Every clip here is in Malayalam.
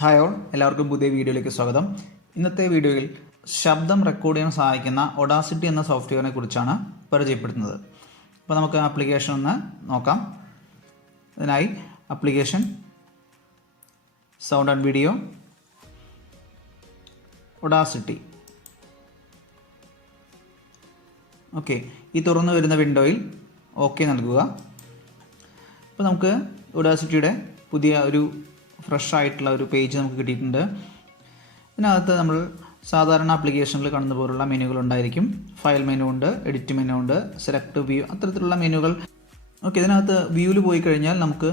ഹായ് ഓൾ, എല്ലാവർക്കും പുതിയ വീഡിയോയിലേക്ക് സ്വാഗതം. ഇന്നത്തെ വീഡിയോയിൽ ശബ്ദം റെക്കോർഡ് ചെയ്യാൻ സഹായിക്കുന്ന ഒഡാസിറ്റി എന്ന സോഫ്റ്റ്വെയറിനെ കുറിച്ചാണ് പരിചയപ്പെടുത്തുന്നത്. അപ്പോൾ നമുക്ക് ആപ്ലിക്കേഷൻ ഒന്ന് നോക്കാം. അതിനായി application sound and video Audacity. Okay, ഈ തുറന്നു വരുന്ന വിൻഡോയിൽ ഓക്കെ നൽകുക. അപ്പോൾ നമുക്ക് ഒഡാസിറ്റിയുടെ പുതിയ ഒരു ഫ്രഷ് ആയിട്ടുള്ള ഒരു പേജ് നമുക്ക് കിട്ടിയിട്ടുണ്ട്. ഇതിനകത്ത് നമ്മൾ സാധാരണ ആപ്ലിക്കേഷനിൽ കാണുന്ന പോലുള്ള മെനുകൾ ഉണ്ടായിരിക്കും. ഫയൽ മെനു ഉണ്ട്, എഡിറ്റ് മെനു ഉണ്ട്, സെലക്ട് വ്യൂ, അത്തരത്തിലുള്ള മെനുകൾ. ഓക്കെ, ഇതിനകത്ത് വ്യൂവിൽ പോയി കഴിഞ്ഞാൽ നമുക്ക്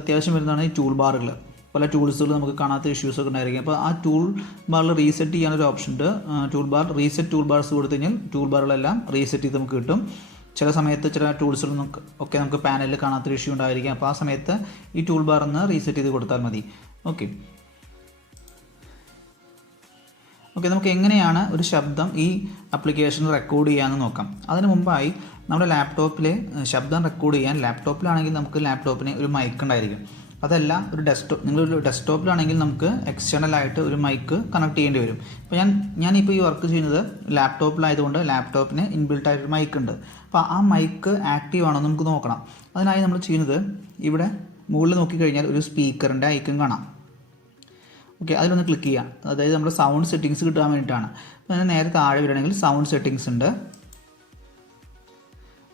അത്യാവശ്യം വരുന്നതാണ് ഈ ടൂൾ ബാറുകൾ. പല ടൂൾസുകൾ നമുക്ക് കാണാത്ത ഇഷ്യൂസൊക്കെ ഉണ്ടായിരിക്കും. അപ്പോൾ ആ ടൂൾ ബാറിൽ റീസെറ്റ് ചെയ്യാനൊരു ഓപ്ഷൻ ഉണ്ട്. Tool bar reset tool bars കൊടുത്തു കഴിഞ്ഞാൽ ടൂൾ ബാറുകളെല്ലാം റീസെറ്റ് ചെയ്ത് നമുക്ക് കിട്ടും. ചില സമയത്ത് ചില ടൂൾസുകൾ ഒക്കെ നമുക്ക് പാനലിൽ കാണാത്തൊരു ഇഷ്യൂ ഉണ്ടായിരിക്കും. അപ്പോൾ ആ സമയത്ത് ഈ ടൂൾ ബാർ ഒന്ന് റീസെറ്റ് ചെയ്ത് കൊടുത്താൽ മതി. ഓക്കെ, നമുക്ക് എങ്ങനെയാണ് ഒരു ശബ്ദം ഈ ആപ്ലിക്കേഷനിൽ റെക്കോർഡ് ചെയ്യാമെന്ന് നോക്കാം. അതിന് മുമ്പായി നമ്മുടെ ലാപ്ടോപ്പിലെ ശബ്ദം റെക്കോർഡ് ചെയ്യാൻ, ലാപ്ടോപ്പിലാണെങ്കിൽ നമുക്ക് ലാപ്ടോപ്പിന് ഒരു മൈക്ക് ഉണ്ടായിരിക്കും. അതല്ല ഒരു നിങ്ങളൊരു ഡെസ്ക്ടോപ്പിലാണെങ്കിൽ നമുക്ക് എക്സ്റ്റേണലായിട്ട് ഒരു മൈക്ക് കണക്ട് ചെയ്യേണ്ടി വരും. അപ്പോൾ ഞാനിപ്പോൾ ഈ വർക്ക് ചെയ്യുന്നത് ലാപ്ടോപ്പിലായതുകൊണ്ട് ലാപ്ടോപ്പിന് ഇൻബിൽട്ട് ആയിട്ടൊരു മൈക്ക് ഉണ്ട്. അപ്പോൾ ആ മൈക്ക് ആക്റ്റീവ് ആണോ എന്ന് നമുക്ക് നോക്കണം. അതിനായി നമ്മൾ ചെയ്യുന്നത്, ഇവിടെ മുകളിൽ നോക്കിക്കഴിഞ്ഞാൽ ഒരു സ്പീക്കറിൻ്റെ ഐക്കൺ കാണാം. ഓക്കെ, അതിലൊന്ന് ക്ലിക്ക് ചെയ്യാം. അതായത് നമ്മുടെ സൗണ്ട് സെറ്റിങ്സ് കിട്ടാൻ വേണ്ടിയിട്ടാണ്. അപ്പോൾ അതിന് നേരെ താഴെ വരികയാണെങ്കിൽ സൗണ്ട് സെറ്റിങ്സ് ഉണ്ട്.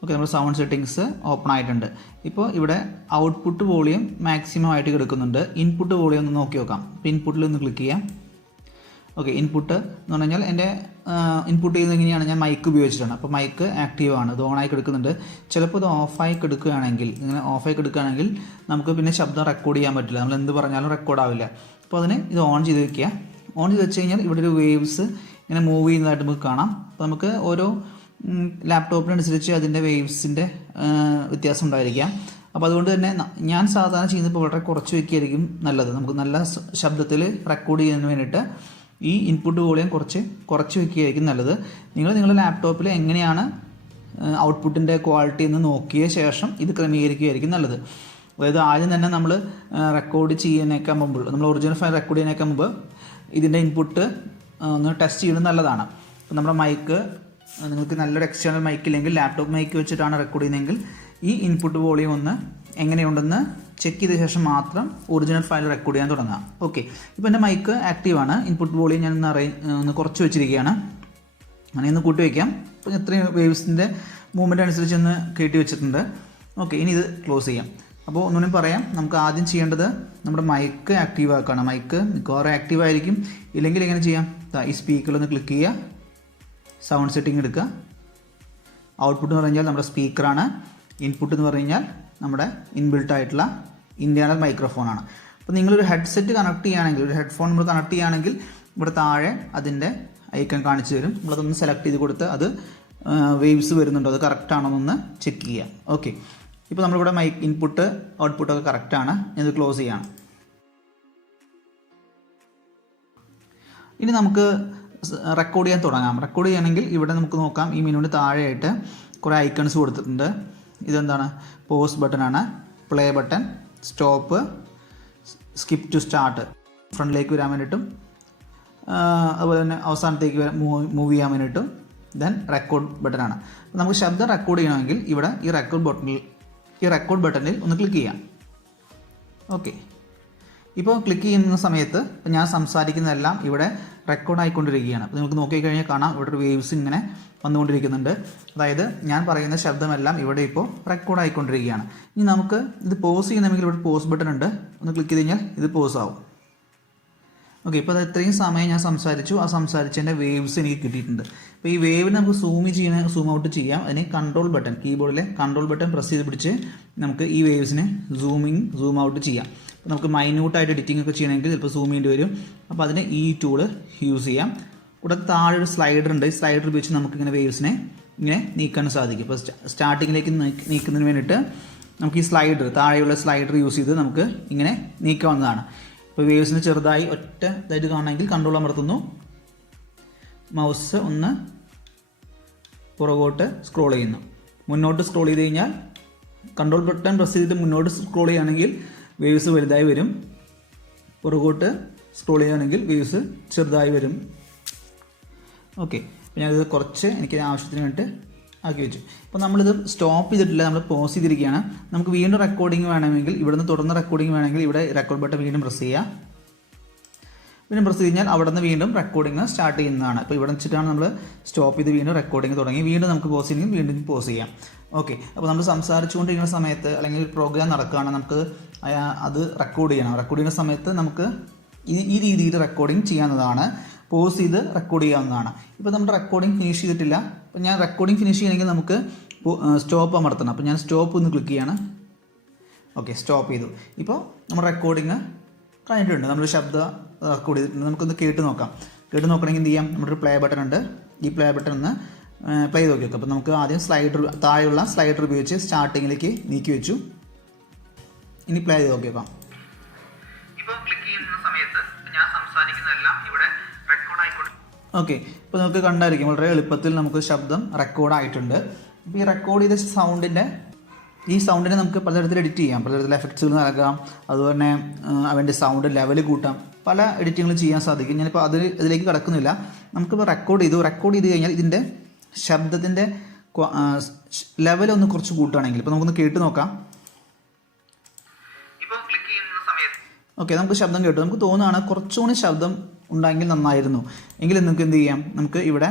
ഓക്കെ, നമ്മുടെ സൗണ്ട് സെറ്റിങ്സ് ഓപ്പൺ ആയിട്ടുണ്ട്. ഇപ്പോൾ ഇവിടെ ഔട്ട്പുട്ട് വോളിയം മാക്സിമം ആയിട്ട് കിടക്കുന്നുണ്ട്. ഇൻപുട്ട് വോളിയം ഒന്ന് നോക്കി നോക്കാം. ഇപ്പോൾ ഇൻപുട്ടിൽ ഒന്ന് ക്ലിക്ക് ചെയ്യാം. ഓക്കെ, ഇൻപുട്ട് എന്ന് പറഞ്ഞു കഴിഞ്ഞാൽ എൻ്റെ ഇൻപുട്ട് ചെയ്യുന്നത് എങ്ങനെയാണ്, ഞാൻ മൈക്ക് ഉപയോഗിച്ചിട്ടാണ്. അപ്പോൾ മൈക്ക് ആക്റ്റീവ് ആണ്, ഇത് ഓണായി കിടക്കുന്നുണ്ട്. ചിലപ്പോൾ ഇത് ഓഫായി കിടക്കുകയാണെങ്കിൽ, ഇങ്ങനെ ഓഫായി കിടക്കുകയാണെങ്കിൽ നമുക്ക് പിന്നെ ശബ്ദം റെക്കോർഡ് ചെയ്യാൻ പറ്റില്ല. നമ്മൾ എന്ത് പറഞ്ഞാലും റെക്കോർഡ് ആവില്ല. അപ്പോൾ അതിന് ഇത് ഓൺ ചെയ്ത് വെക്കുക. ഓൺ ചെയ്ത് വെച്ച് കഴിഞ്ഞാൽ ഇവിടെ ഒരു വേവ്സ് ഇങ്ങനെ മൂവ് ചെയ്യുന്നതായിട്ട് നമുക്ക് കാണാം. അപ്പോൾ നമുക്ക് ഓരോ ലാപ്ടോപ്പിനനുസരിച്ച് അതിൻ്റെ വേവ്സിൻ്റെ വ്യത്യാസം ഉണ്ടായിരിക്കാം. അപ്പോൾ അതുകൊണ്ട് തന്നെ ഞാൻ സാധാരണ ചെയ്യുന്നപ്പോൾ വളരെ കുറച്ച് വയ്ക്കുകയായിരിക്കും നല്ലത്. നമുക്ക് നല്ല ശബ്ദത്തിൽ റെക്കോർഡ് ചെയ്യുന്നതിന് വേണ്ടിയിട്ട് ഈ ഇൻപുട്ട് വോളിയം കുറച്ച് വയ്ക്കുകയായിരിക്കും നല്ലത്. നിങ്ങളുടെ ലാപ്ടോപ്പിൽ എങ്ങനെയാണ് ഔട്ട്പുട്ടിൻ്റെ ക്വാളിറ്റി എന്ന് നോക്കിയ ശേഷം ഇത് ക്രമീകരിക്കുകയായിരിക്കും നല്ലത്. അതായത് ആദ്യം തന്നെ നമ്മൾ റെക്കോർഡ് ചെയ്യാനേക്കാൻ മുമ്പ്, നമ്മൾ ഒറിജിനൽ ഫയൽ റെക്കോർഡ് ചെയ്യാനേക്കാൻ മുമ്പ് ഇതിൻ്റെ ഇൻപുട്ട് ഒന്ന് ടെസ്റ്റ് ചെയ്യുന്നത് നല്ലതാണ്. അപ്പോൾ നമ്മുടെ മൈക്ക്, നിങ്ങൾക്ക് നല്ലൊരു എക്സ്റ്റേണൽ മൈക്ക് ഇല്ലെങ്കിൽ ലാപ്ടോപ്പ് മൈക്ക് വെച്ചിട്ടാണ് റെക്കോർഡ് ചെയ്യുന്നതെങ്കിൽ ഈ ഇൻപുട്ട് വോളിയം ഒന്ന് എങ്ങനെയുണ്ടെന്ന് ചെക്ക് ചെയ്ത ശേഷം മാത്രം ഒറിജിനൽ ഫയൽ റെക്കോർഡ് ചെയ്യാൻ തുടങ്ങാം. ഓക്കെ, ഇപ്പോൾ എൻ്റെ മൈക്ക് ആക്റ്റീവാണ്. ഇൻപുട്ട് വോളിയം ഞാൻ ഒന്ന് കുറച്ച് വെച്ചിരിക്കുകയാണ്. അങ്ങനെ ഒന്ന് കൂട്ടി വയ്ക്കാം. അപ്പോൾ ഇത്രയും വേവ്സിൻ്റെ മൂവ്മെൻറ്റ് അനുസരിച്ച് ഒന്ന് കയറ്റി വെച്ചിട്ടുണ്ട്. ഓക്കെ, ഇനി ഇത് ക്ലോസ് ചെയ്യാം. അപ്പോൾ ഒന്നുകൂടി പറയാം, നമുക്ക് ആദ്യം ചെയ്യേണ്ടത് നമ്മുടെ മൈക്ക് ആക്റ്റീവ് ആക്കുകയാണ്. മൈക്ക് മിക്കവാറും ആക്റ്റീവ് ആയിരിക്കും. ഇല്ലെങ്കിൽ എങ്ങനെ ചെയ്യാം, ഈ സ്പീക്കറിലൊന്ന് ക്ലിക്ക് ചെയ്യുക, സൗണ്ട് സെറ്റിംഗ് എടുക്കുക. ഔട്ട്പുട്ട് എന്ന് പറഞ്ഞാൽ നമ്മുടെ സ്പീക്കറാണ്. ഇൻപുട്ട് എന്ന് പറഞ്ഞു കഴിഞ്ഞാൽ നമ്മുടെ ഇൻബിൽട്ട് ആയിട്ടുള്ള ഇൻറ്റേർണൽ മൈക്രോഫോണാണ്. അപ്പോൾ നിങ്ങളൊരു ഹെഡ്സെറ്റ് കണക്ട് ചെയ്യുകയാണെങ്കിൽ, ഒരു ഹെഡ്ഫോൺ നമ്മൾ കണക്ട് ചെയ്യുകയാണെങ്കിൽ ഇവിടെ താഴെ അതിൻ്റെ ഐക്കൺ കാണിച്ചു തരും. നമ്മളതൊന്ന് സെലക്ട് ചെയ്ത് കൊടുത്ത് അത് വേവ്സ് വരുന്നുണ്ടോ, അത് കറക്റ്റ് ആണോ എന്ന് ചെക്ക് ചെയ്യുക. ഓക്കെ, ഇപ്പോൾ നമ്മളിവിടെ ഇൻപുട്ട് ഔട്ട്പുട്ടൊക്കെ കറക്റ്റാണ്. ഞാനിത് ക്ലോസ് ചെയ്യാണ്. ഇനി നമുക്ക് റെക്കോർഡ് ചെയ്യാൻ തുടങ്ങാം. റെക്കോർഡ് ചെയ്യണമെങ്കിൽ ഇവിടെ നമുക്ക് നോക്കാം, ഈ മെനുവിന് താഴെയായിട്ട് കുറേ ഐക്കൺസ് കൊടുത്തിട്ടുണ്ട്. ഇതെന്താണ്, പോസ് ബട്ടനാണ്, play button, stop, skip to start, ഫ്രണ്ടിലേക്ക് വരാൻ വേണ്ടിയിട്ടും അതുപോലെ തന്നെ അവസാനത്തേക്ക് മൂവ് ചെയ്യാൻ വേണ്ടിയിട്ടും, ദെൻ റെക്കോർഡ് ബട്ടനാണ്. നമുക്ക് ശബ്ദം റെക്കോർഡ് ചെയ്യണമെങ്കിൽ ഇവിടെ ഈ റെക്കോർഡ് ബട്ടണിൽ ഒന്ന് ക്ലിക്ക് ചെയ്യാം. ഓക്കെ, ഇപ്പോൾ ക്ലിക്ക് ചെയ്യുന്ന സമയത്ത് ഞാൻ സംസാരിക്കുന്നതെല്ലാം ഇവിടെ റെക്കോർഡ് ആയിക്കൊണ്ടിരിക്കുകയാണ്. അപ്പോൾ നിങ്ങൾക്ക് നോക്കിക്കഴിഞ്ഞാൽ കാണാം, ഇവിടെ ഒരു വേവ്സ് ഇങ്ങനെ വന്നുകൊണ്ടിരിക്കുന്നുണ്ട്. അതായത് ഞാൻ പറയുന്ന ശബ്ദമെല്ലാം ഇവിടെ ഇപ്പോൾ റെക്കോർഡ് ആയിക്കൊണ്ടിരിക്കുകയാണ്. ഇനി നമുക്ക് ഇത് പോസ് ചെയ്യണമെങ്കിൽ ഇവിടെ പോസ് ബട്ടൺ ഉണ്ട്. ഒന്ന് ക്ലിക്ക് ചെയ്ത് കഴിഞ്ഞാൽ ഇത് പോസ് ആവും. ഓക്കെ, ഇപ്പോൾ അത് ഇത്രയും സമയം ഞാൻ സംസാരിച്ചു. ആ സംസാരിച്ചതിൻ്റെ വേവ്സ് എനിക്ക് കിട്ടിയിട്ടുണ്ട്. അപ്പോൾ ഈ വേവിന് നമുക്ക് സൂം ഔട്ട് ചെയ്യാം. അതിന് കൺട്രോൾ ബട്ടൺ, കീബോർഡിലെ കൺട്രോൾ ബട്ടൺ പ്രസ് ചെയ്ത് പിടിച്ച് നമുക്ക് ഈ വേവ്സിനെ സൂം ഔട്ട് ചെയ്യാം. അപ്പോൾ നമുക്ക് മൈന്യൂട്ടായിട്ട് എഡിറ്റിംഗ് ഒക്കെ ചെയ്യണമെങ്കിൽ ചിലപ്പോൾ സൂം ചെയ്യേണ്ടി വരും. അപ്പോൾ അതിന് ഈ ടൂള് യൂസ് ചെയ്യാം. ഇവിടെ താഴെ ഒരു സ്ലൈഡർ ഉണ്ട്. ഈ സ്ലൈഡർ ഉപയോഗിച്ച് നമുക്കിങ്ങനെ വേവ്സിനെ ഇങ്ങനെ നീക്കാൻ സാധിക്കും. ഇപ്പോൾ സ്റ്റാർട്ടിങ്ങിലേക്ക് നീക്കുന്നതിന് വേണ്ടിയിട്ട് നമുക്ക് ഈ സ്ലൈഡർ, താഴെയുള്ള സ്ലൈഡർ യൂസ് ചെയ്ത് നമുക്ക് ഇങ്ങനെ നീക്കാവുന്നതാണ്. ഇപ്പോൾ വേവ്സിന് ചെറുതായി ഒറ്റ ഇതായിട്ട് കാണണമെങ്കിൽ കൺട്രോൾ അമർത്തുന്നു, മൗസ് ഒന്ന് പുറകോട്ട് സ്ക്രോൾ ചെയ്യുന്നു. മുന്നോട്ട് സ്ക്രോൾ ചെയ്ത് കഴിഞ്ഞാൽ, കൺട്രോൾ ബട്ടൺ പ്രസ് ചെയ്തിട്ട് മുന്നോട്ട് സ്ക്രോൾ ചെയ്യുകയാണെങ്കിൽ വേവ്സ് വലുതായി വരും. പുറകോട്ട് സ്ക്രോൾ ചെയ്യുകയാണെങ്കിൽ വ്യൂസ് ചെറുതായി വരും. ഓക്കെ, അപ്പോൾ ഞാനിത് കുറച്ച് എനിക്ക് ആവശ്യത്തിന് വേണ്ടിയിട്ട് ആക്കി വെച്ചു. അപ്പോൾ നമ്മളിത് സ്റ്റോപ്പ് ചെയ്തിട്ടില്ല, നമ്മൾ പോസ് ചെയ്തിരിക്കുകയാണ്. നമുക്ക് വീണ്ടും റെക്കോർഡിംഗ് വേണമെങ്കിൽ ഇവിടുന്ന് തുടർന്ന് റെക്കോർഡിംഗ് വേണമെങ്കിൽ ഇവിടെ റെക്കോർഡ് ബട്ടൺ വീണ്ടും പ്രസ് ചെയ്യുക. വീണ്ടും പ്രസ് കഴിഞ്ഞാൽ അവിടെ നിന്ന് വീണ്ടും റെക്കോർഡിംഗ് സ്റ്റാർട്ട് ചെയ്യുന്നതാണ്. അപ്പോൾ ഇവിടെ വെച്ചിട്ടാണ് നമ്മൾ സ്റ്റോപ്പ് ചെയ്ത് വീണ്ടും റെക്കോർഡിംഗ് തുടങ്ങി. വീണ്ടും നമുക്ക് പോസ് ചെയ്യണമെങ്കിൽ വീണ്ടും പോസ് ചെയ്യാം. ഓക്കെ, അപ്പോൾ നമ്മൾ സംസാരിച്ചുകൊണ്ടിരിക്കുന്ന സമയത്ത് അല്ലെങ്കിൽ ഒരു പ്രോഗ്രാം നടക്കുകയാണ്, നമുക്ക് അത് റെക്കോർഡ് ചെയ്യണം. റെക്കോർഡ് ചെയ്യുന്ന സമയത്ത് നമുക്ക് ഈ രീതിയിൽ റെക്കോർഡിംഗ് ചെയ്യാവുന്നതാണ്. പോസ് ചെയ്ത് റെക്കോർഡ് ചെയ്യാവുന്നതാണ്. ഇപ്പോൾ നമ്മുടെ റെക്കോർഡിംഗ് ഫിനിഷ് ചെയ്തിട്ടില്ല. അപ്പോൾ ഞാൻ റെക്കോർഡിംഗ് ഫിനിഷ് ചെയ്യണമെങ്കിൽ നമുക്ക് സ്റ്റോപ്പ് അമർത്തണം. അപ്പോൾ ഞാൻ സ്റ്റോപ്പ് ഒന്ന് ക്ലിക്ക് ചെയ്യാണ്. ഓക്കെ, സ്റ്റോപ്പ് ചെയ്തു. ഇപ്പോൾ നമ്മുടെ റെക്കോർഡിങ് കഴിഞ്ഞിട്ടുണ്ട്. നമ്മൾ ശബ്ദം റെക്കോർഡ് ചെയ്തിട്ടുണ്ട്. നമുക്കൊന്ന് കേട്ട് നോക്കാം. കേട്ട് നോക്കണമെങ്കിൽ എന്ത് ചെയ്യാം, നമ്മുടെ ഒരു പ്ലേ ബട്ടൺ ഉണ്ട്. ഈ പ്ലേ ബട്ടൺ ഒന്ന് പ്ലേ ചെയ്ത് നോക്കി നോക്കാം. അപ്പോൾ നമുക്ക് ആദ്യം താഴെയുള്ള സ്ലൈഡർ ഉപയോഗിച്ച് സ്റ്റാർട്ടിങ്ങിലേക്ക് നീക്കി വെച്ചു. ഇനി പ്ലേ ചെയ്ത് നോക്കി നോക്കാം. ഇപ്പോൾ ക്ലിക്ക് ചെയ്യുന്ന സമയത്ത് ഞാൻ സംസാരിക്കുന്നതെല്ലാം ഇവിടെ റെക്കോർഡ് ആയിക്കോട്ടെ. ഓക്കെ, ഇപ്പോൾ നമുക്ക് കണ്ടായിരിക്കും വളരെ എളുപ്പത്തിൽ നമുക്ക് ശബ്ദം റെക്കോർഡ് ആയിട്ടുണ്ട്. അപ്പോൾ ഈ റെക്കോർഡ് ചെയ്ത സൗണ്ടിനെ നമുക്ക് പലതരത്തിൽ എഡിറ്റ് ചെയ്യാം, പലതരത്തിൽ എഫക്ട്സുകൾ നൽകാം, അതുപോലെ തന്നെ അവൻ്റെ സൗണ്ട് ലെവൽ കൂട്ടാം, പല എഡിറ്റിങ്ങുകൾ ചെയ്യാൻ സാധിക്കും. ഞാനിപ്പോൾ ഇതിലേക്ക് കിടക്കുന്നില്ല. നമുക്കിപ്പോൾ റെക്കോർഡ് ചെയ്ത് കഴിഞ്ഞാൽ ഇതിൻ്റെ ശബ്ദത്തിൻ്റെ ലെവലൊന്ന് കുറച്ച് കൂട്ടുകയാണെങ്കിൽ ഇപ്പോൾ നമുക്കൊന്ന് കേട്ട് നോക്കാം. ഓക്കെ, നമുക്ക് ശബ്ദം കേട്ടു. നമുക്ക് തോന്നുകയാണ് കുറച്ചുകൂടി ശബ്ദം ഉണ്ടായെങ്കിൽ നന്നായിരുന്നു എങ്കിൽ നമുക്ക് എന്ത് ചെയ്യാം, നമുക്ക് ഇവിടെ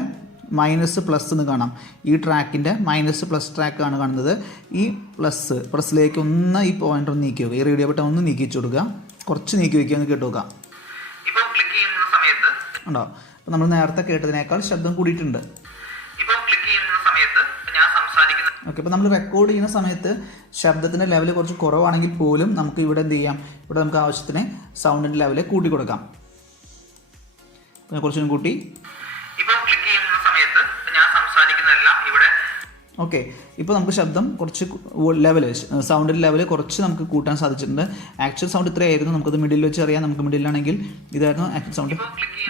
മൈനസ് പ്ലസ് എന്ന് കാണാം. ഈ ട്രാക്കിൻ്റെ മൈനസ് പ്ലസ് ട്രാക്കാണ് കാണുന്നത്. ഈ പ്ലസ്സിലേക്ക് ഒന്ന് ഈ പോയിൻ്റർ ഒന്ന് നീക്കി വെക്കുക. ഈ റേഡിയോ ബട്ടൺ ഒന്ന് നീക്കി വെച്ച് കൊടുക്കുക. കുറച്ച് നീക്കി വയ്ക്കുക, ഒന്ന് കേട്ട് നോക്കാം. ഇപ്പോൾ ക്ലിക്ക് ചെയ്യുന്ന സമയത്ത് ഉണ്ടോ, അപ്പോൾ നമ്മൾ നേരത്തെ കേട്ടതിനേക്കാൾ ശബ്ദം കൂടിയിട്ടുണ്ട്. ഇപ്പോൾ ക്ലിക്ക് ചെയ്യുന്ന സമയത്ത് ഞാൻ സംസാരിക്കുന്നത് ഓക്കെ, അപ്പോൾ നമ്മൾ റെക്കോർഡ് ചെയ്യുന്ന സമയത്ത് ശബ്ദത്തിൻ്റെ ലെവൽ കുറച്ച് കുറവാണെങ്കിൽ പോലും നമുക്ക് ഇവിടെ എന്ത് ചെയ്യാം, ഇവിടെ നമുക്ക് ആവശ്യത്തിന് സൗണ്ടിൻ്റെ ലെവൽ കൂട്ടി കൊടുക്കാം. കുറച്ചും കൂട്ടി. ഇപ്പോൾ ക്ലിക്ക് ചെയ്യുന്ന സമയത്ത് ഞാൻ സംസാരിക്കുന്നതെല്ലാം ഇവിടെ ഓക്കെ, ഇപ്പോൾ നമുക്ക് ശബ്ദം കുറച്ച് സൗണ്ടിൻ്റെ ലെവൽ കുറച്ച് നമുക്ക് കൂട്ടാൻ സാധിച്ചിട്ടുണ്ട്. ആക്ച്വൽ സൗണ്ട് ഇത്രയായിരുന്നു. നമുക്കത് മിഡിൽ വെച്ച് അറിയാം. നമുക്ക് മിഡിലാണെങ്കിൽ ഇതായിരുന്നു ആക്ച്വൽ സൗണ്ട്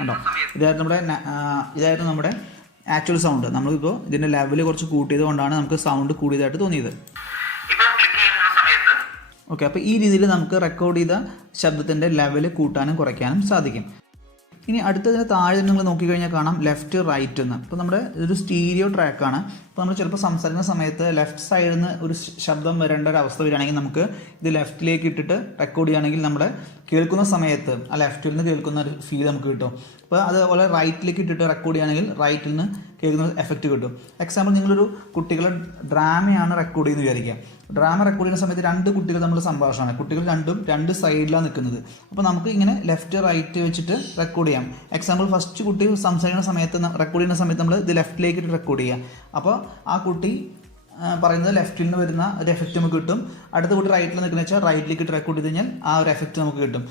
ഉണ്ടോ, ഇതായിരുന്നു നമ്മുടെ ആക്ച്വൽ സൗണ്ട്. നമ്മളിപ്പോൾ ഇതിൻ്റെ ലെവൽ കുറച്ച് കൂട്ടിയത് കൊണ്ടാണ് നമുക്ക് സൗണ്ട് കൂടിയതായിട്ട് തോന്നിയത്. ഓക്കെ, അപ്പോൾ ഈ രീതിയിൽ നമുക്ക് റെക്കോർഡ് ചെയ്ത ശബ്ദത്തിൻ്റെ ലെവൽ കൂട്ടാനും കുറയ്ക്കാനും സാധിക്കും. ഇനി അടുത്തതിന് താഴെ നിങ്ങൾ നോക്കിക്കഴിഞ്ഞാൽ കാണാം ലെഫ്റ്റ് റൈറ്റ് എന്ന്. അപ്പോൾ നമ്മുടെ ഇതൊരു സ്റ്റീരിയോ ട്രാക്കാണ്. അപ്പോൾ നമ്മൾ ചിലപ്പോൾ സംസാരിക്കുന്ന സമയത്ത് ലെഫ്റ്റ് സൈഡിൽ നിന്ന് ഒരു ശബ്ദം വരേണ്ട ഒരു അവസ്ഥ വരികയാണെങ്കിൽ നമുക്ക് ഇത് ലെഫ്റ്റിലേക്ക് ഇട്ടിട്ട് റെക്കോർഡ് ചെയ്യുകയാണെങ്കിൽ നമ്മുടെ കേൾക്കുന്ന സമയത്ത് ആ ലെഫ്റ്റിൽ നിന്ന് കേൾക്കുന്ന ഒരു ഫീൽ നമുക്ക് കിട്ടും. അപ്പോൾ അതുപോലെ റൈറ്റിലേക്ക് ഇട്ടിട്ട് റെക്കോർഡ് ചെയ്യുകയാണെങ്കിൽ റൈറ്റിൽ നിന്ന് കേൾക്കുന്ന എഫക്റ്റ് കിട്ടും. എക്സാമ്പിൾ, നിങ്ങളൊരു കുട്ടികളുടെ ഡ്രാമയാണ് റെക്കോർഡ് ചെയ്യുന്നത് വിചാരിക്കുക. ഡ്രാമ റെക്കോർഡ് ചെയ്യുന്ന സമയത്ത് രണ്ട് കുട്ടികൾ തമ്മിലുള്ള സംഭാഷണമാണ്. കുട്ടികൾ രണ്ട് സൈഡിലാണ് നിൽക്കുന്നത്. അപ്പോൾ നമുക്ക് ഇങ്ങനെ ലെഫ്റ്റ് റൈറ്റ് വെച്ചിട്ട് റെക്കോർഡ് ചെയ്യാം. എക്സാമ്പിൾ, ഫസ്റ്റ് കുട്ടി സംസാരിക്കുന്ന സമയത്ത് റെക്കോർഡ് ചെയ്യുന്ന സമയത്ത് നമ്മൾ ഇത് ലെഫ്റ്റിലേക്ക് ഇട്ട് റെക്കോർഡ് ചെയ്യാം. അപ്പോൾ ആ കുട്ടി പറയുന്നത് ലെഫ്റ്റിൽ നിന്ന് വരുന്ന ഒരു എഫക്റ്റ് നമുക്ക് കിട്ടും. അടുത്ത കുട്ടി റൈറ്റിൽ നിൽക്കുന്ന വെച്ചാൽ റൈറ്റിലേക്ക് ഇട്ട് റെക്കോർഡ് ചെയ്ത് കഴിഞ്ഞാൽ ആ ഒരു എഫക്റ്റ് നമുക്ക് കിട്ടും.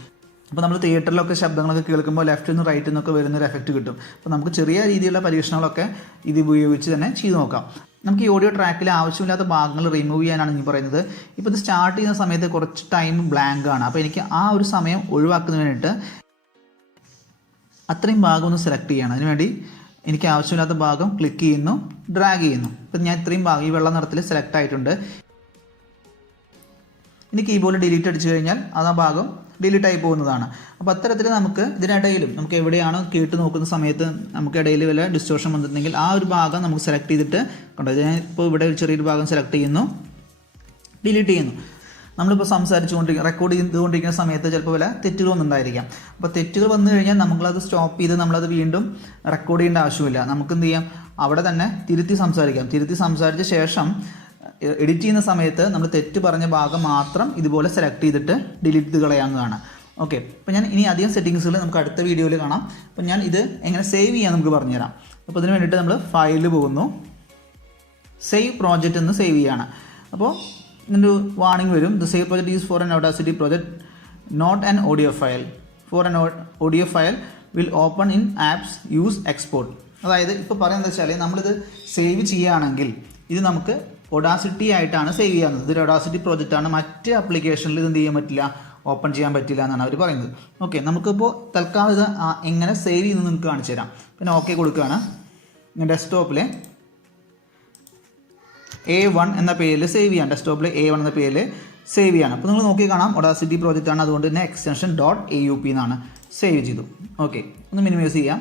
അപ്പോൾ നമ്മൾ തിയേറ്ററിലൊക്കെ ശബ്ദങ്ങളൊക്കെ കേൾക്കുമ്പോൾ ലെഫ്റ്റിൽ നിന്ന് റൈറ്റിൽ നിന്നൊക്കെ വരുന്നൊരു എഫക്റ്റ് കിട്ടും. അപ്പോൾ നമുക്ക് ചെറിയ രീതിയിലുള്ള പരീക്ഷണങ്ങളൊക്കെ ഇത് ഉപയോഗിച്ച് തന്നെ ചെയ്ത് നോക്കാം. നമുക്ക് ഈ ഓഡിയോ ട്രാക്കിൽ ആവശ്യമില്ലാത്ത ഭാഗങ്ങൾ റിമൂവ് ചെയ്യാനാണ് ഞാൻ പറയുന്നത്. ഇപ്പോൾ ഇത് സ്റ്റാർട്ട് ചെയ്യുന്ന സമയത്ത് കുറച്ച് ടൈം ബ്ലാങ്ക് ആണ്. അപ്പോൾ എനിക്ക് ആ ഒരു സമയം ഒഴിവാക്കുന്നതിന് വേണ്ടിയിട്ട് അത്രയും ഭാഗം ഒന്ന് സെലക്ട് ചെയ്യണം. അതിനുവേണ്ടി എനിക്ക് ആവശ്യമില്ലാത്ത ഭാഗം ക്ലിക്ക് ചെയ്യുന്നു, ഡ്രാഗ് ചെയ്യുന്നു. ഇപ്പം ഞാൻ ഇത്രയും ഭാഗം ഈ വെള്ള നിറത്തിൽ സെലക്ട് ആയിട്ടുണ്ട്. ഇനി കീബോർഡ് ഡിലീറ്റ് അടിച്ചു കഴിഞ്ഞാൽ ആ ഭാഗം ഡിലീറ്റ് ആയി പോകുന്നതാണ്. അപ്പോൾ അത്തരത്തിൽ നമുക്ക് ഇതിനിടയിലും നമുക്ക് എവിടെയാണോ കേട്ട് നോക്കുന്ന സമയത്ത് നമുക്ക് ഇടയിൽ വല്ല ഡിസ്റ്റോർഷൻ വന്നിട്ടുണ്ടെങ്കിൽ ആ ഒരു ഭാഗം നമുക്ക് സെലക്ട് ചെയ്തിട്ട് കണ്ടോ, ഞാൻ ഇപ്പോൾ ഇവിടെ ചെറിയൊരു ഭാഗം സെലക്ട് ചെയ്യുന്നു, ഡിലീറ്റ് ചെയ്യുന്നു. നമ്മളിപ്പോൾ റെക്കോർഡ് ചെയ്തുകൊണ്ടിരിക്കുന്ന സമയത്ത് ചിലപ്പോൾ വല്ല തെറ്റുകളൊന്നും ഉണ്ടായിരിക്കാം. അപ്പോൾ തെറ്റുകൾ വന്നു കഴിഞ്ഞാൽ നമ്മളത് സ്റ്റോപ്പ് ചെയ്ത് നമ്മളത് വീണ്ടും റെക്കോർഡ് ചെയ്യേണ്ട ആവശ്യമില്ല. നമുക്ക് എന്ത് ചെയ്യാം, അവിടെ തന്നെ തിരുത്തി സംസാരിക്കാം. തിരുത്തി സംസാരിച്ച ശേഷം എഡിറ്റ് ചെയ്യുന്ന സമയത്ത് നമ്മൾ തെറ്റ് പറഞ്ഞ ഭാഗം മാത്രം ഇതുപോലെ സെലക്ട് ചെയ്തിട്ട് ഡിലീറ്റ് ചെയ്ത് കളയാവുന്നതാണ്. ഓക്കെ, അപ്പോൾ ഞാൻ ഇനി അധികം സെറ്റിങ്സുകൾ നമുക്ക് അടുത്ത വീഡിയോയിൽ കാണാം. അപ്പോൾ ഞാൻ ഇത് എങ്ങനെ സേവ് ചെയ്യാൻ നമുക്ക് പറഞ്ഞുതരാം. അപ്പോൾ അതിന് വേണ്ടിയിട്ട് നമ്മൾ ഫയലിൽ പോകുന്നു, സേവ് പ്രോജക്റ്റ് എന്ന് സേവ് ചെയ്യാണ്. അപ്പോൾ ഇതിൻ്റെ വാർണിംഗ് വരും, the save project is for an Audacity project, not an audio file. For an audio file will open in apps use export. അതായത് ഇപ്പോൾ പറയുന്നത് വെച്ചാൽ നമ്മളിത് സേവ് ചെയ്യുകയാണെങ്കിൽ ഇത് നമുക്ക് Audacity ആയിട്ടാണ് സേവ് ചെയ്യുന്നത്. ഇതൊരു Audacity പ്രോജക്റ്റാണ്. മറ്റ് ആപ്ലിക്കേഷനിൽ ഇത് എന്ത് ചെയ്യാൻ പറ്റില്ല, ഓപ്പൺ ചെയ്യാൻ പറ്റില്ല എന്നാണ് അവർ പറയുന്നത്. ഓക്കെ, നമുക്കിപ്പോൾ തൽക്കാലം ഇത് എങ്ങനെ സേവ് ചെയ്യുന്നത് നിങ്ങൾക്ക് കാണിച്ചു തരാം. പിന്നെ ഓക്കെ കൊടുക്കുകയാണ്. ഞാൻ ഡെസ്ക്ടോപ്പിൽ A1 എന്ന പേരിൽ സേവ് ചെയ്യാം. ഡെസ്ക്ടോപ്പിൽ A1 എന്ന പേരിൽ സേവ് ചെയ്യാണ്. അപ്പോൾ നിങ്ങൾ നോക്കി കാണാം ഒഡാസിറ്റി പ്രോജക്റ്റ് ആണ്, അതുകൊണ്ട് തന്നെ എക്സ്റ്റൻഷൻ .aup എന്നാണ് സേവ് ചെയ്തു. ഓക്കെ, ഒന്ന് മിനിമൈസ് ചെയ്യാം.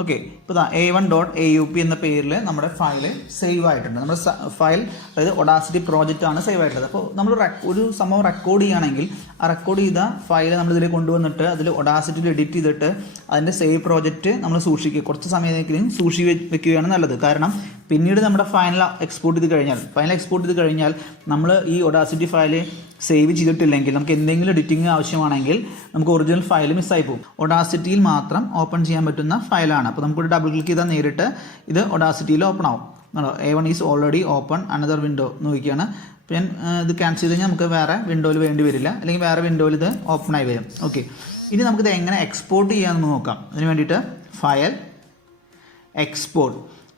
ഓക്കെ, ഇപ്പോൾ A1.aup എന്ന പേരിൽ നമ്മുടെ ഫയൽ സേവ് ആയിട്ടുണ്ട്. നമ്മുടെ ഫയൽ അതായത് ഒഡാസിറ്റി പ്രോജക്റ്റ് ആണ് സേവ് ആയിട്ടുള്ളത്. അപ്പോൾ നമ്മൾ ഒരു സംഭവം റെക്കോർഡ് ചെയ്യുകയാണെങ്കിൽ ആ റെക്കോർഡ് ചെയ്ത ഫയൽ നമ്മളിതിൽ കൊണ്ടുവന്നിട്ട് അതിൽ ഒഡാസിറ്റിയിൽ എഡിറ്റ് ചെയ്തിട്ട് അതിൻ്റെ സേവ് പ്രോജക്റ്റ് നമ്മൾ സൂക്ഷിക്കുക, കുറച്ച് സമയത്തേക്കും സൂക്ഷിച്ച് വെക്കുകയാണ് നല്ലത്. കാരണം പിന്നീട് നമ്മുടെ ഫൈനൽ എക്സ്പോർട്ട് ചെയ്ത് കഴിഞ്ഞാൽ നമ്മൾ ഈ ഒഡാസിറ്റി ഫയൽ സേവ് ചെയ്തിട്ടില്ലെങ്കിൽ നമുക്ക് എന്തെങ്കിലും എഡിറ്റിംഗ് ആവശ്യമാണെങ്കിൽ നമുക്ക് ഒറിജിനൽ ഫയൽ മിസ്സായി പോകും. ഒഡാസിറ്റിയിൽ മാത്രം ഓപ്പൺ ചെയ്യാൻ പറ്റുന്ന ഫയലാണ്. അപ്പോൾ നമുക്കൊരു ഡബിൾ ക്ലിക്ക് ചെയ്താൽ നേരിട്ട് ഇത് ഒഡാസിറ്റിയിൽ ഓപ്പൺ ആവും. A1 is already open another window നോക്കിയാണ്. അപ്പോൾ ഞാൻ ഇത് ക്യാൻസൽ ചെയ്ത് കഴിഞ്ഞാൽ നമുക്ക് വേറെ വിൻഡോയിൽ വേണ്ടി വരില്ല, അല്ലെങ്കിൽ വേറെ വിൻഡോയിൽ ഇത് ഓപ്പൺ ആയി വരും. ഓക്കെ, ഇനി നമുക്കിത് എങ്ങനെ എക്സ്പോർട്ട് ചെയ്യാമെന്ന് നോക്കാം. അതിന് വേണ്ടിയിട്ട് ഫയൽ,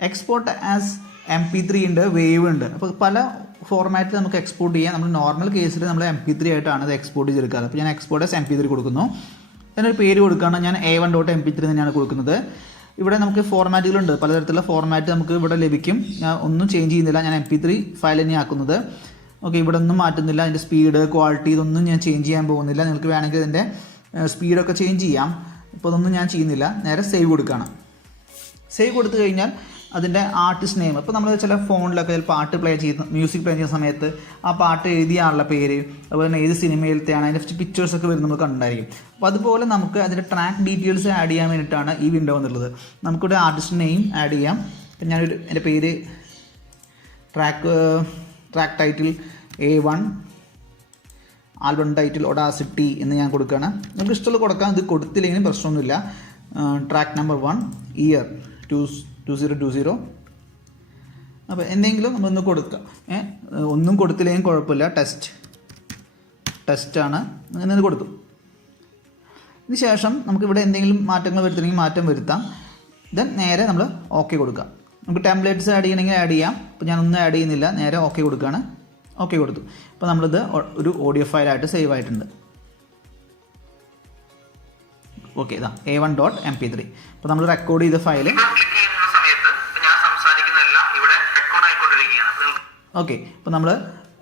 എക്സ്പോർട്ട് ആസ് MP3 ഉണ്ട്, വേവ് ഉണ്ട്. അപ്പോൾ പല ഫോർമാറ്റിൽ നമുക്ക് എക്സ്പോർട്ട് ചെയ്യാം. നമ്മൾ നോർമൽ കേസിൽ നമ്മൾ MP3 ആയിട്ടാണ് ഇത് എക്സ്പോർട്ട് ചെയ്തെടുക്കുക. അപ്പോൾ ഞാൻ എക്സ്പോർട്ട് ആസ് MP3 കൊടുക്കുന്നു. അതിനൊരു പേര് കൊടുക്കുകയാണ്, ഞാൻ A1.MP3 തന്നെയാണ് കൊടുക്കുന്നത്. ഇവിടെ നമുക്ക് ഫോർമാറ്റുകളുണ്ട്, പലതരത്തിലുള്ള ഫോർമാറ്റ് നമുക്ക് ഇവിടെ ലഭിക്കും. ഞാൻ ഒന്നും ചേഞ്ച് ചെയ്യുന്നില്ല, ഞാൻ MP3 ഫയൽ തന്നെ ആക്കുന്നത്. ഓക്കെ, ഇവിടെ ഒന്നും മാറ്റുന്നില്ല. അതിൻ്റെ സ്പീഡ്, ക്വാളിറ്റി ഇതൊന്നും ഞാൻ ചേഞ്ച് ചെയ്യാൻ പോകുന്നില്ല. നിങ്ങൾക്ക് വേണമെങ്കിൽ ഇതിൻ്റെ സ്പീഡൊക്കെ ചേഞ്ച് ചെയ്യാം. ഇപ്പോൾ ഇതൊന്നും ഞാൻ ചെയ്യുന്നില്ല, നേരെ സേവ് കൊടുക്കുകയാണ്. സേവ് കൊടുത്തു കഴിഞ്ഞാൽ അതിൻ്റെ ആർട്ടിസ്റ്റ് നെയിം, ഇപ്പോൾ നമ്മൾ ചില ഫോണിലൊക്കെ പാട്ട് മ്യൂസിക് പ്ലേ ചെയ്യുന്ന സമയത്ത് ആ പാട്ട് എഴുതിയ ആളുടെ പേര്, അതുപോലെ തന്നെ ഏത് സിനിമയിലത്തെയാണ്, അതിൻ്റെ പിക്ചേഴ്സൊക്കെ വരുന്നത് നമ്മൾ കണ്ടായിരിക്കും. അപ്പോൾ അതുപോലെ നമുക്ക് അതിൻ്റെ ട്രാക്ക് ഡീറ്റെയിൽസ് ആഡ് ചെയ്യാൻ വേണ്ടിയിട്ടാണ് ഈ വിൻഡോ എന്നുള്ളത്. നമുക്കിവിടെ ആർട്ടിസ്റ്റ് നെയിം ആഡ് ചെയ്യാം. ഇപ്പം ഞാനൊരു എൻ്റെ പേര് track title A1, album title Audacity എന്ന് ഞാൻ കൊടുക്കുകയാണ്. നമുക്ക് ഇഷ്ടമുള്ള കൊടുക്കാം, ഇത് കൊടുത്തില്ലെങ്കിലും പ്രശ്നമൊന്നുമില്ല. Track number 1 year 2020. അപ്പോൾ എന്തെങ്കിലും നമ്മളൊന്ന് കൊടുക്കാം. ഒന്നും കൊടുത്തില്ലെങ്കിൽ കുഴപ്പമില്ല, ടെസ്റ്റാണ് അങ്ങനെ കൊടുത്തു. ഇതിന് ശേഷം നമുക്കിവിടെ എന്തെങ്കിലും മാറ്റങ്ങൾ വരുത്തണമെങ്കിൽ മാറ്റം വരുത്താം. ദെൻ നേരെ നമ്മൾ ഓക്കെ കൊടുക്കാം. നമുക്ക് ടെംപ്ലേറ്റ്സ് ആഡ് ചെയ്യണമെങ്കിൽ ആഡ് ചെയ്യാം. ഇപ്പോൾ ഞാനൊന്നും ആഡ് ചെയ്യുന്നില്ല, നേരെ ഓക്കെ കൊടുക്കുകയാണ്. ഓക്കെ കൊടുത്തു. അപ്പോൾ നമ്മളിത് ഒരു ഓഡിയോ ഫയലായിട്ട് സേവ് ആയിട്ടുണ്ട്. ഓക്കെ, ഇതാ A1.MP3. അപ്പോൾ നമ്മൾ റെക്കോർഡ് ചെയ്ത ഫയൽ ഓക്കെ.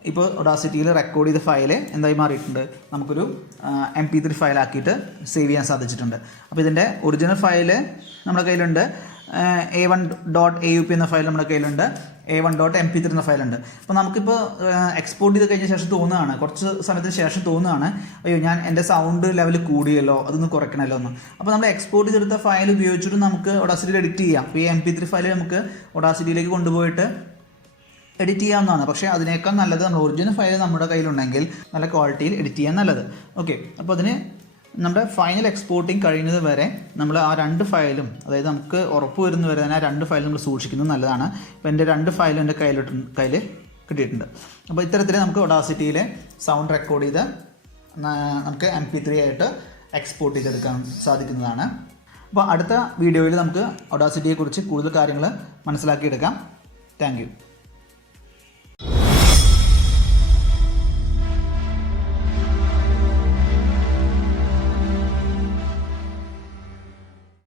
ഇപ്പോൾ ഒഡാസിറ്റിയിൽ റെക്കോർഡ് ചെയ്ത ഫയൽ എന്തായി മാറിയിട്ടുണ്ട്, നമുക്കൊരു MP3 ഫയലാക്കിയിട്ട് സേവ് ചെയ്യാൻ സാധിച്ചിട്ടുണ്ട്. അപ്പോൾ ഇതിൻ്റെ ഒറിജിനൽ ഫയൽ നമ്മുടെ കയ്യിലുണ്ട്, A1.aup എന്ന ഫയൽ നമ്മുടെ കയ്യിലുണ്ട്, A1.MP3 എന്ന ഫയലുണ്ട്. അപ്പോൾ നമുക്കിപ്പോൾ എക്സ്പോർട്ട് ചെയ്ത് കഴിഞ്ഞ ശേഷം തോന്നുകയാണ്, കുറച്ച് സമയത്തിന് ശേഷം തോന്നുകയാണ്, അയ്യോ ഞാൻ എൻ്റെ സൗണ്ട് ലെവൽ കൂടിയല്ലോ, അതൊന്ന് കുറയ്ക്കണമല്ലോ എന്ന്. അപ്പോൾ നമ്മൾ എക്സ്പോർട്ട് ചെയ്തെടുത്ത ഫയൽ ഉപയോഗിച്ചിട്ട് നമുക്ക് ഒഡാസിറ്റിയിൽ എഡിറ്റ് ചെയ്യാം. അപ്പോൾ ഈ MP3 ഫയൽ നമുക്ക് ഒഡാസിറ്റിയിലേക്ക് കൊണ്ടുപോയിട്ട് എഡിറ്റ് ചെയ്യാവുന്നതാണ്. പക്ഷേ അതിനേക്കാൾ നല്ലത് നമ്മൾ ഒറിജിനൽ ഫയൽ നമ്മുടെ കയ്യിലുണ്ടെങ്കിൽ നല്ല ക്വാളിറ്റിയിൽ എഡിറ്റ് ചെയ്യാൻ നല്ലത്. ഓക്കെ, അപ്പോൾ അതിന് നമ്മുടെ ഫൈനൽ എക്സ്പോർട്ടിങ് കഴിയുന്നത് വരെ നമ്മൾ ആ 2 ഫയലും, അതായത് നമുക്ക് ഉറപ്പ് വരുന്ന വരെ തന്നെ ആ 2 ഫയലും നമ്മൾ സൂക്ഷിക്കുന്നത് നല്ലതാണ്. ഇപ്പോൾ എൻ്റെ 2 ഫയലും എൻ്റെ കയ്യിൽ കിട്ടിയിട്ടുണ്ട്. അപ്പോൾ ഇത്തരത്തിൽ നമുക്ക് ഒഡാസിറ്റിയിലെ സൗണ്ട് റെക്കോർഡ് ചെയ്ത് നമുക്ക് MP3 ആയിട്ട് എക്സ്പോർട്ട് ചെയ്തെടുക്കാൻ സാധിക്കുന്നതാണ്. അപ്പോൾ അടുത്ത വീഡിയോയിൽ നമുക്ക് ഒഡാസിറ്റിയെക്കുറിച്ച് കൂടുതൽ കാര്യങ്ങൾ മനസ്സിലാക്കിയെടുക്കാം. Thank you.